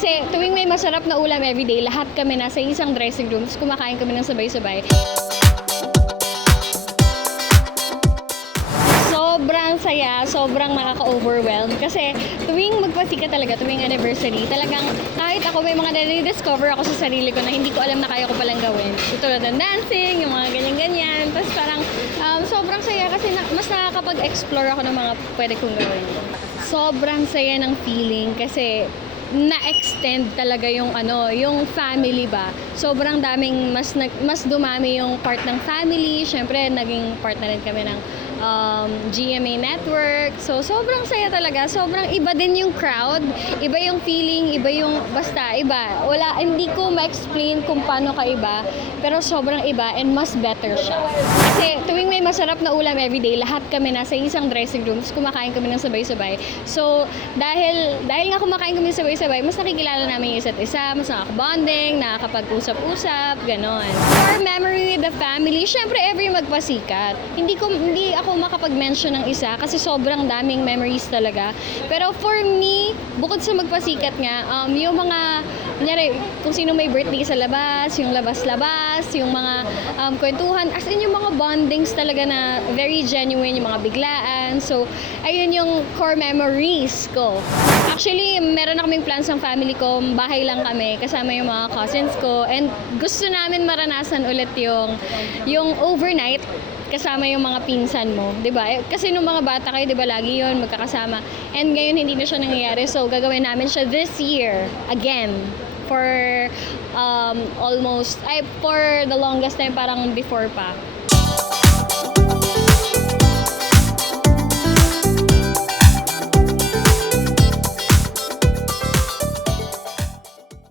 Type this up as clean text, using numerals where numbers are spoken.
Kasi tuwing may masarap na ulam everyday, lahat kami nasa isang dressing room, tapos kumakain kami ng sabay-sabay. Sobrang saya, sobrang nakaka-overwhelm. Kasi tuwing magpasika talaga, tuwing anniversary, talagang kahit ako may mga na-discover ako sa sarili ko na hindi ko alam na kaya ko palang gawin. Tulad ng dancing, yung mga ganyan-ganyan. Tapos parang sobrang saya kasi mas nakakapag-explore ako ng mga pwede kong gawin. Sobrang saya ng feeling kasi na-extend talaga yung yung family ba. Sobrang daming mas dumami yung part ng family. Syempre, naging part na rin kami ng GMA Network. So, sobrang saya talaga. Sobrang iba din yung crowd. Iba yung feeling, iba yung basta iba. Hindi ko ma-explain kung paano kaiba, pero sobrang iba and mas better siya. Kasi tuwing may masarap na ulam everyday, lahat kami nasa isang dressing room, tapos kumakain kami ng sabay-sabay. So, dahil nga kumakain kami sabay-sabay, mas nakikilala namin yung isa't isa, mas nakaka-bonding, nakakapag-usap-usap, ganon. For memory with the family, syempre every magpasikat. Hindi ako makapag-mention ng isa kasi sobrang daming memories talaga. Pero for me, bukod sa magpasikat nga, yung mga, kunyari, kung sino may birthday sa labas, yung labas-labas, yung mga kwentuhan, as in yung mga bondings talaga na very genuine, yung mga biglaan. So, ayun yung core memories ko. Actually, meron na kaming plans ng family ko, bahay lang kami, kasama yung mga cousins ko, and gusto namin maranasan ulit yung overnight, kasama yung mga pinsan mo, 'di ba? Kasi nung mga bata kayo, 'di ba, lagi 'yon magkakasama. And ngayon hindi na siya nangyayari. So gagawin namin siya this year again for for the longest time, parang before pa.